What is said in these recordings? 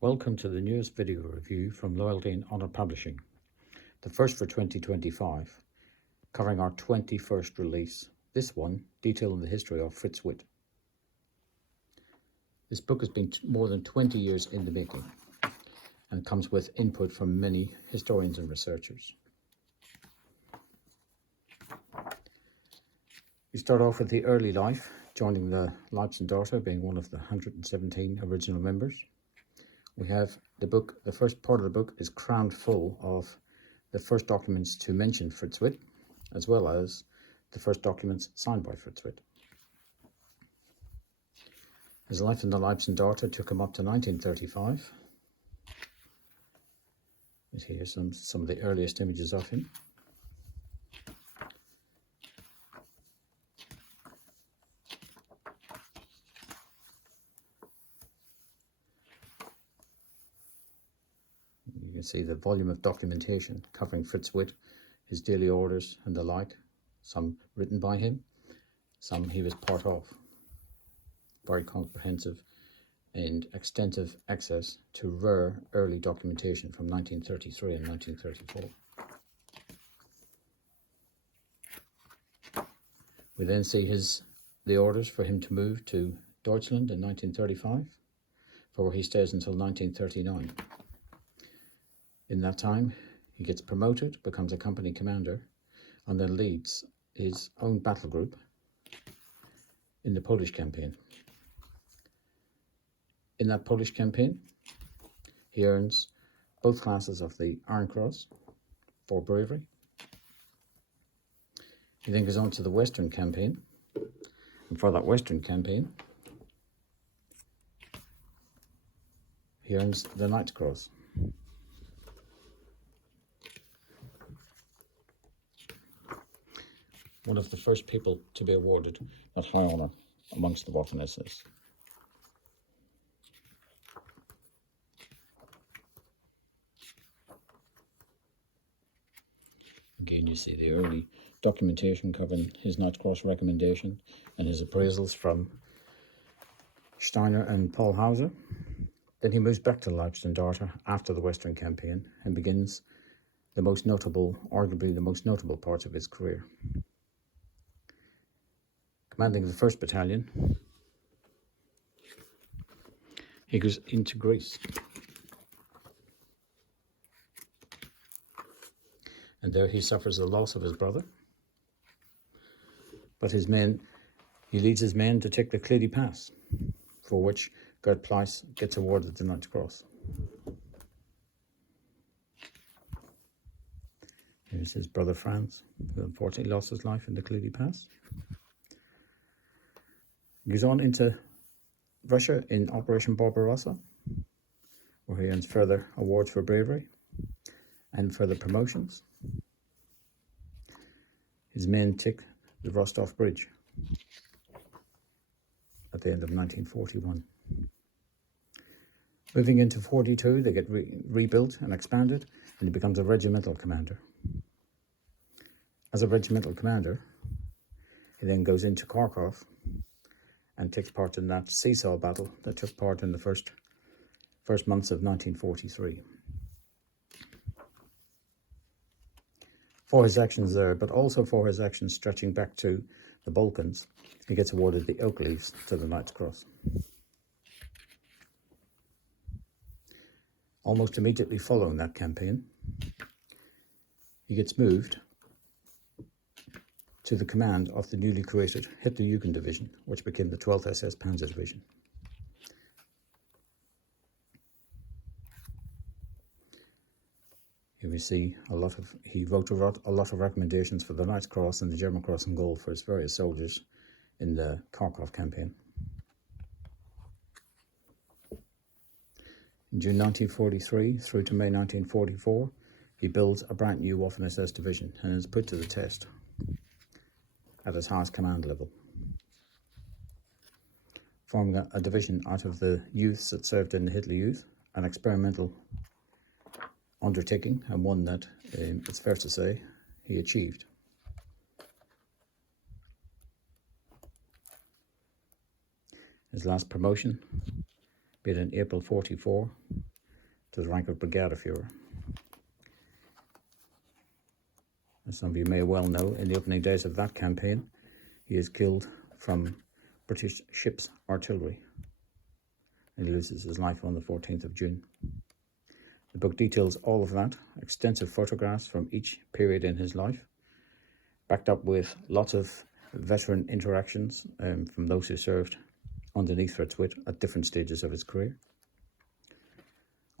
Welcome to the newest video review from Loyalty and Honour Publishing, the first for 2025, covering our 21st release, this one detailing the history of Fritz Witt. This book has been more than 20 years in the making and comes with input from many historians and researchers. We start off with the early life, joining the Leibstandarte, being one of the 117 original members. We have the book, the first part of the book is crammed full of the first documents to mention Fritz Witt, as well as the first documents signed by Fritz Witt. His life in the Leibstandarte took him up to 1935. Here's some of the earliest images of him. You can see the volume of documentation covering Fritz Witt, his daily orders and the like, some written by him, some he was part of. Very comprehensive and extensive access to rare early documentation from 1933 and 1934. We then see the orders for him to move to Deutschland in 1935, for where he stays until 1939. In that time, he gets promoted, becomes a company commander, and then leads his own battle group in the Polish campaign. In that Polish campaign, he earns both classes of the Iron Cross for bravery. He then goes on to the Western campaign, and for that Western campaign, he earns the Knight's Cross. One of the first people to be awarded that high honour amongst the Waffen-SS. Again, you see the early documentation covering his Knight's Cross recommendation and his appraisals from Steiner and Paul Hauser. Then he moves back to Leibstandarte after the Western campaign and begins the most notable, arguably the most notable parts of his career. Commanding the 1st Battalion, he goes into Greece. And there he suffers the loss of his brother. But he leads his men to take the Klidi Pass, for which Gerd Pleiss gets awarded the Knight's Cross. Here's his brother Franz, who unfortunately lost his life in the Klidi Pass. He goes on into Russia in Operation Barbarossa, where he earns further awards for bravery and further promotions. His men take the Rostov Bridge at the end of 1941. Moving into 42, they get rebuilt and expanded, and he becomes a regimental commander. As a regimental commander, he then goes into Kharkov and takes part in that seesaw battle that took part in the first months of 1943. For his actions there, but also for his actions stretching back to the Balkans, he gets awarded the Oakleaves to the Knight's Cross. Almost immediately following that campaign, he gets moved to the command of the newly created Hitlerjugend division, which became the 12th SS-Panzer Division. Here we see he wrote a lot of recommendations for the Knight's Cross and the German Cross and Gold for his various soldiers in the Kharkov campaign. In June 1943 through to May 1944, he builds a brand new Waffen-SS division and is put to the test at his highest command level, forming a division out of the youths that served in the Hitler Youth, an experimental undertaking, and one that, it's fair to say, he achieved. His last promotion, made in April 44, to the rank of Brigadeführer. As some of you may well know, in the opening days of that campaign, he is killed from British ship's artillery. He loses his life on the 14th of June. The book details all of that, extensive photographs from each period in his life, backed up with lots of veteran interactions from those who served underneath Fritz Witt at different stages of his career,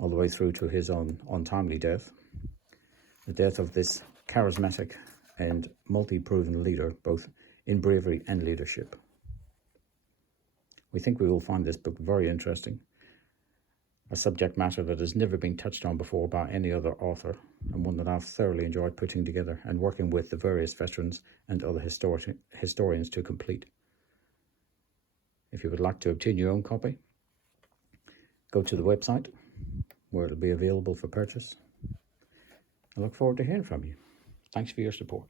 all the way through to his own untimely death, the death of this charismatic and multi-proven leader, both in bravery and leadership. We think we will find this book very interesting, a subject matter that has never been touched on before by any other author, and one that I've thoroughly enjoyed putting together and working with the various veterans and other historians to complete. If you would like to obtain your own copy, go to the website where it'll be available for purchase. I look forward to hearing from you. Thanks for your support.